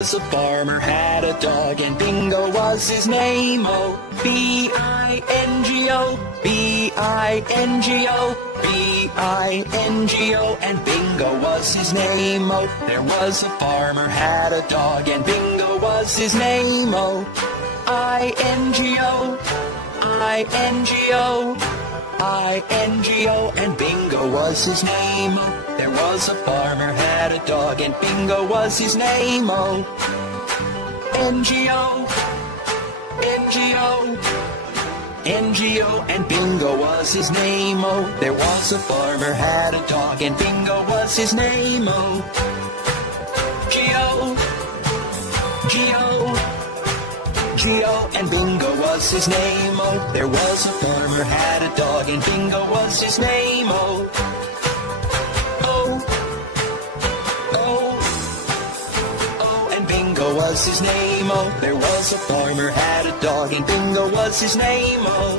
A farmer had a dog and Bingo was his name. Oh, B-I-N-G-O, B-I-N-G-O, B-I-N-G-O, and Bingo was his name. Oh, there was a farmer had a dog and Bingo was his name. Oh, I-N-G-O, I-N-G-O, I-N-G-O, and Bingo was his name. Oh, there was a farmer had a dog and Bingo was his name. Oh, N-G-O, N-G-O, N-G-O, and Bingo was his name. Oh, there was a farmer had a dog and Bingo was his name. Oh, G-O, G-O, G-O, and Bingo was his name. Oh, there was a farmer had a dog and Bingo was his name. Oh, was his name. Oh, there was a farmer had a dog and Bingo was his name. Oh,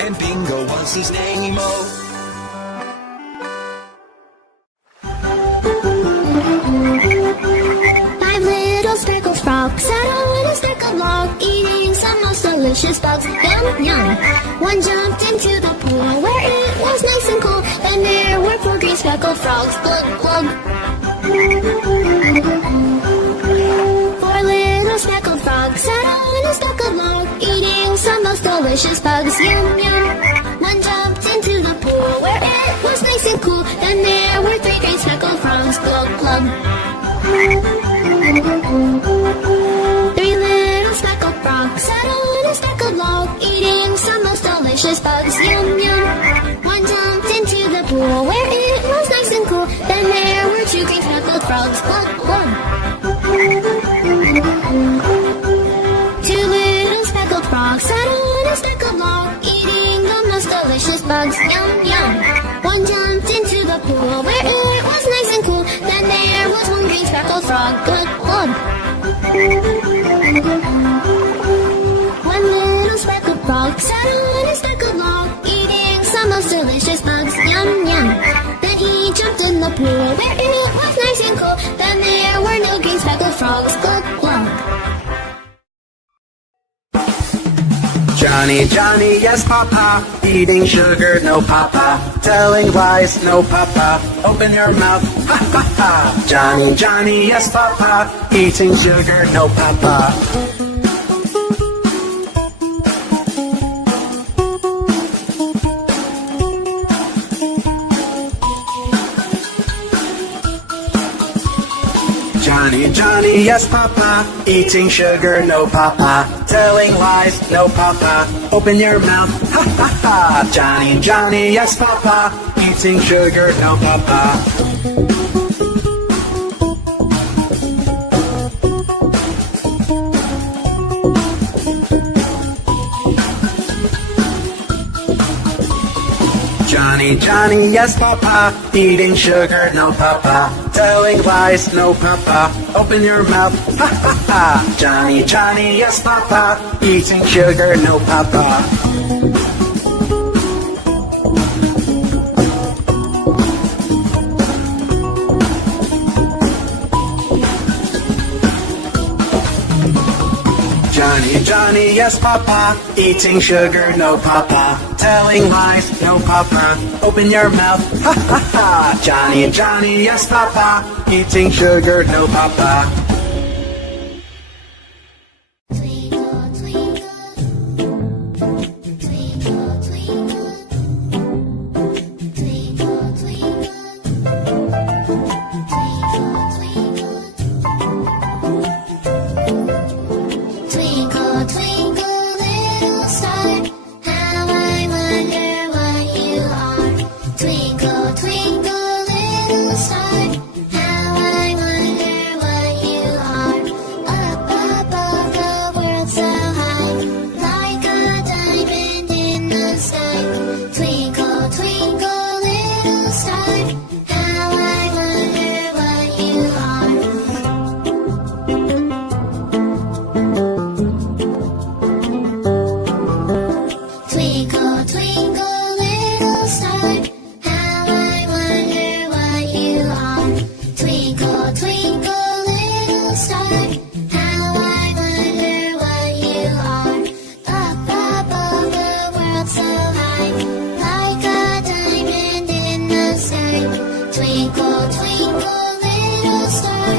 and Bingo was his name. Oh, 5 little speckled frogs sat on a speckled log, eating some most delicious bugs. Yum, yum. One jumped into the pool where it was nice and cool. And there were 4 green speckled frogs. Glug, glug. 4 little speckled frogs sat on a speckled log, eating some most delicious bugs. Yum, yum. One jumped into the pool where it was nice and cool. And there were 3 green speckled frogs. Glug, glug. 3 little speckled frogs sat on a speckled log, eating some most delicious bugs. Yum, yum. One jumped into the pool where it was nice and cool. Then there were 2 green speckled frogs. Glug, glug. 2 little speckled frogs sat on a speckled log, eating the most delicious bugs. Yum, yum. One jumped into the pool where it was nice and cool. Then there was 1 green speckled frog. Glug, glug. 1 little speckled frog sat on a speckled log, eating some most delicious bugs. Yum, yum. Then he jumped in the pool where it was nice and cool. Then there were no green speckled frogs. Glug, glug. Johnny, Johnny, yes papa, eating sugar, no papa, telling lies, no papa, open your mouth, ha ha ha. Johnny, Johnny, yes papa, eating sugar, no papa. Johnny, Johnny, yes papa, eating sugar, no papa, telling lies, no papa, open your mouth, ha ha ha. Johnny, Johnny, yes papa, eating sugar, no papa. Johnny, Johnny, yes papa, eating sugar, no papa, telling lies, no papa, open your mouth, ha ha ha. Johnny, Johnny, yes papa, eating sugar, no papa. Johnny, Johnny, yes papa, eating sugar, no papa, telling lies, no papa, open your mouth, ha ha ha. Johnny, Johnny, yes papa, eating sugar, no papa. Twinkle, twinkle, little star, how I wonder what you like. Twinkle, twinkle, little star,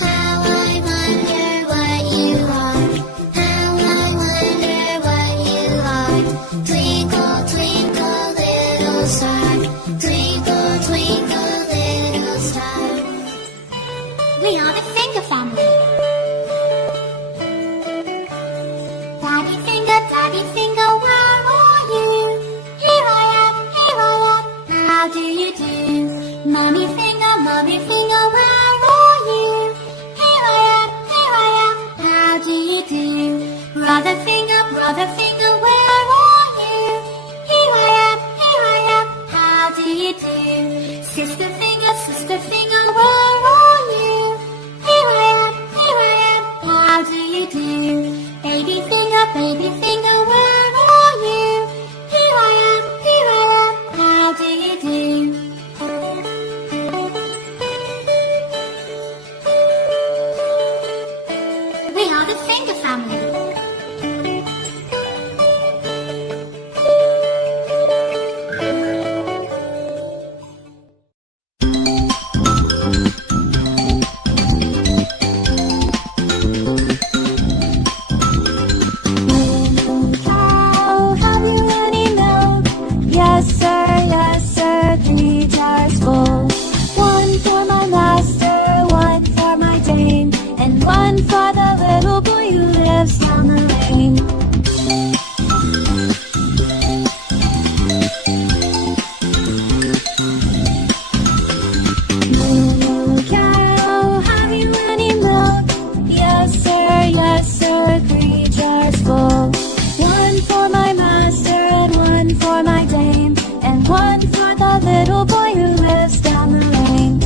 how I wonder what you are. How I wonder what you are. Twinkle, twinkle, little star, twinkle, twinkle, little star. We are the finger family. Daddy finger, where are you? Here I am, how do you do? Mommy finger, where are you? Here I am, how do you do? Brother finger, where are you? Here I am, how do you do? Sister finger, where are you? Here I am, how do you do? Baby finger, where are you? Here I am, how do you do? We are the finger family. 3 jars full. 1 for my master, 1 for my dame, and 1 for the little boy who lives down the lane. Moo cow, have you any milk? Yes sir, 3 jars full. 1 for my master and 1 for my dame, and 1 for the little boy who lives down the lane.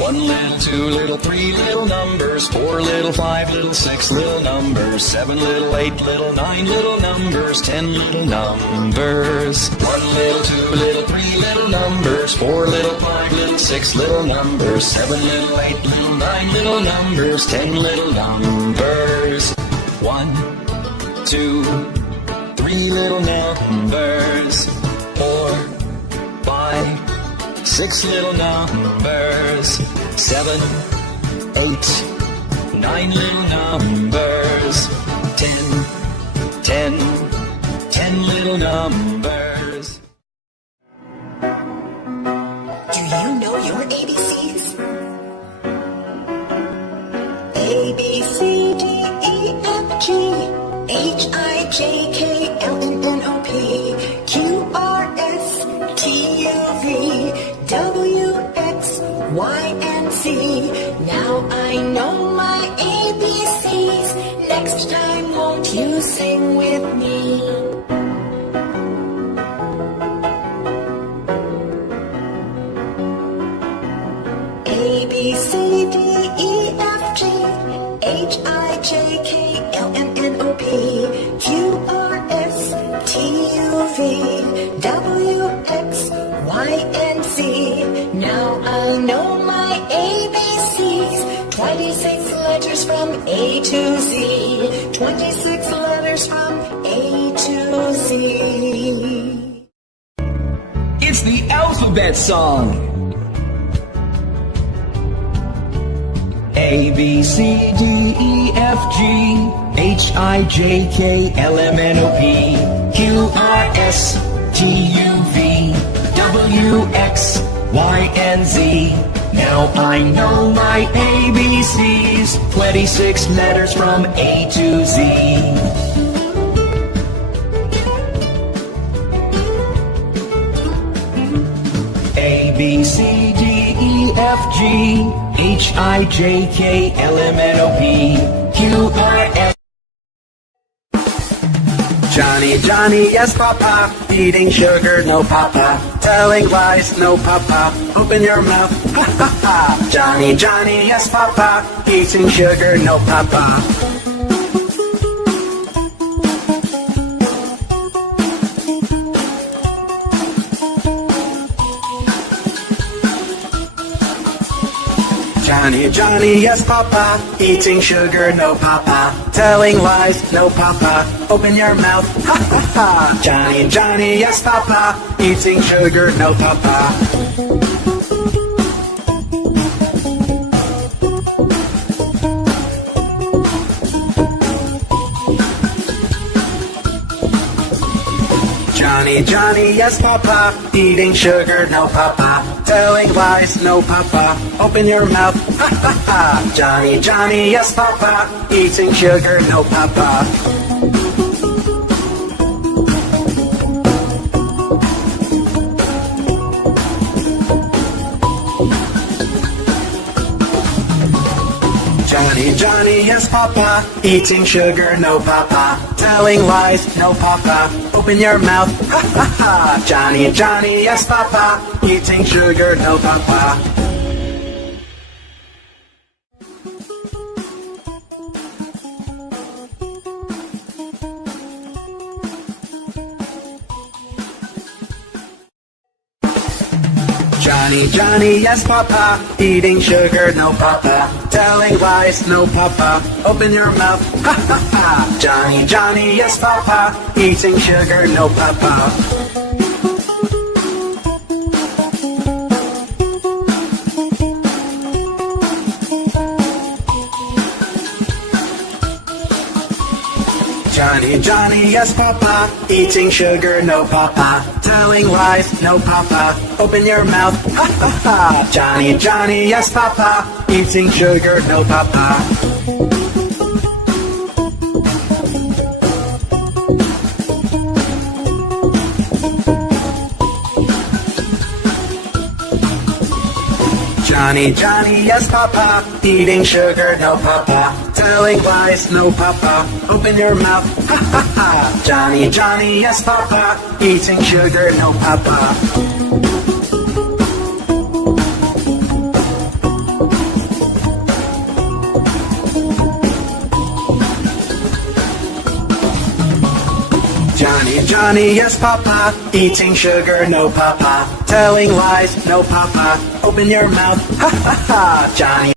One little, 2 little, 3 little numbers, 4 little, 5 little, 6 little numbers, 7 little, 8 little, 9 little numbers, 10 little numbers. 1 little, 2 little, 3 little numbers, 4 little, 5 little, 6 little numbers, 7 little, 8 little, 9 little numbers, 10 little numbers. 1, 2, 3 little numbers, 4, 5, 6 little numbers, 7, 8, 9 little numbers, 10, 10 little numbers. Do you know your ABCs? A, B, C, D, E, F, G, H, I, J, K, L, M, N, O, P, Q, R, S, T, U, V, W, X, Y, and Z. Now I know my ABCs. Next time, won't you sing with me? A, B, C, D, E, F, G, H, I, J, K, L, M, N, O, P, Q, R, S, T, U, V, W, X, Y, and Z. Now I know my ABCs. 26 letters from A to Z. 26 letters from A to Z. It's the alphabet song. A, B, C, D, E, F, G, H, I, J, K, L, M, N, O, P, Q, R, S, T, U, V, W, X, Y, and Z. Now I know my ABCs. 26 letters from A to Z. A, B, C, D, E, F, G, H, I, J, K, L, M, N, O, P, Q, R, S. Johnny Johnny, yes, Papa. Eating sugar, no, Papa. Telling lies, no, Papa. Open your mouth, ha ha ha. Johnny, Johnny, yes, Papa. Eating sugar, no, Papa. Johnny, Johnny, yes, Papa. Eating sugar, no, Papa. Telling lies, no, Papa. Open your mouth, ha ha ha. Johnny, Johnny, yes, Papa. Eating sugar, no, Papa. Johnny, Johnny, yes, Papa. Eating sugar, no, Papa. Telling lies, no, Papa. Open your mouth, ha ha ha. Johnny, Johnny, yes, Papa. Eating sugar, no, Papa. Johnny, Johnny, yes, Papa. Eating sugar, no, Papa. Telling lies, no, Papa. Open your mouth, ha ha ha. Johnny, Johnny, yes, Papa. Eating sugar, no, Papa. Johnny, Johnny, yes, Papa. Eating sugar, no, Papa. Telling lies, no, Papa. Open your mouth, ha ha ha. Johnny, Johnny, yes, Papa. Eating sugar, no, Papa. Johnny, Johnny, yes, Papa. Eating sugar, no, Papa. Telling lies, no, Papa. Open your mouth, ha ha ha. Johnny, Johnny, yes, Papa. Eating sugar, no, Papa. Johnny, Johnny, yes, Papa. Eating sugar, no, Papa. Telling lies, no, Papa. Open your mouth, ha ha ha. Johnny, Johnny, yes, Papa. Eating sugar, no, Papa. Johnny, Johnny, yes, Papa. Eating sugar, no, Papa. Telling lies, no, Papa. Open your mouth, ha ha ha. Johnny.